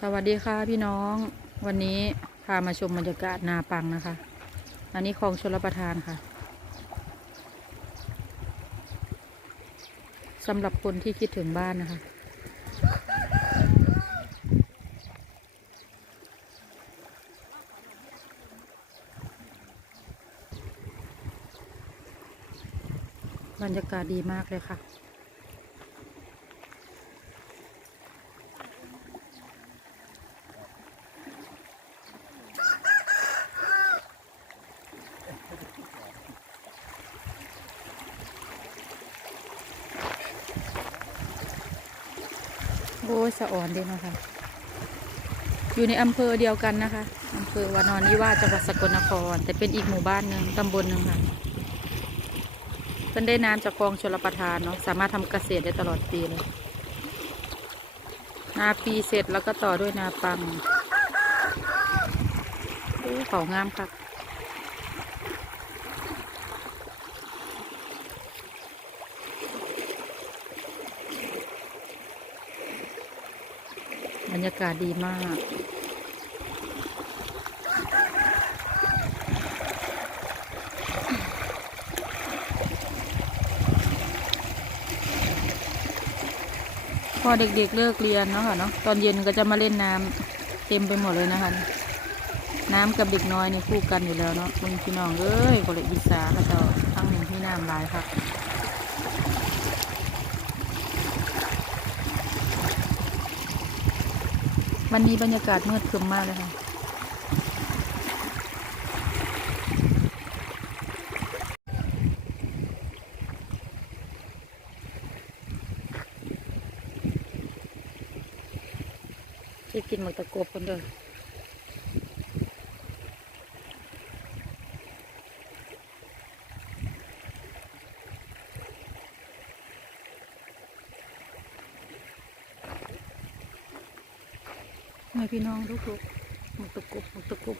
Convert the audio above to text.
สวัสดีค่ะพี่น้องวันนี้พามาชมบรรยากาศนาปังนะคะ อันนี้คลองชลประทานค่ะสำหรับคนที่คิดถึงบ้านนะคะ บรรยากาศดีมากเลยค่ะ โอ้ยสะอ่อนดีนะคะ อยู่ในอำเภอเดียวกันนะคะอำเภอวานอนนิวาจังหวัดสกลนคร แต่เป็นอีกหมู่บ้านหนึ่งตำบลหนึ่งค่ะเป็นได้น้ำจากคลองชลประทานเนาะสามารถทำเกษตรได้ตลอดปีเลยนาปีเสร็จแล้วก็ต่อด้วยนาปังโอ้เขางามค่ะ บรรยากาศดีมาก พอเด็กๆเลิกเรียนเนาะค่ะเนาะตอนเย็นก็จะมาเล่นน้ำเต็มไปหมดเลยนะคะ น้ำกับเด็กน้อยนี่คู่กันอยู่แล้วเนาะมึงพี่น้องเอ้ยก็เลยอิสาเขาเจะทั้งหนึ่งที่น้ำลายค่ะ วันนี้บรรยากาศมืดครึมมากเลยค่ะที่กินหมึกตะกบคนเดีย ให้พี่น้องทุกๆหมุกตะกบหมุกตะกบ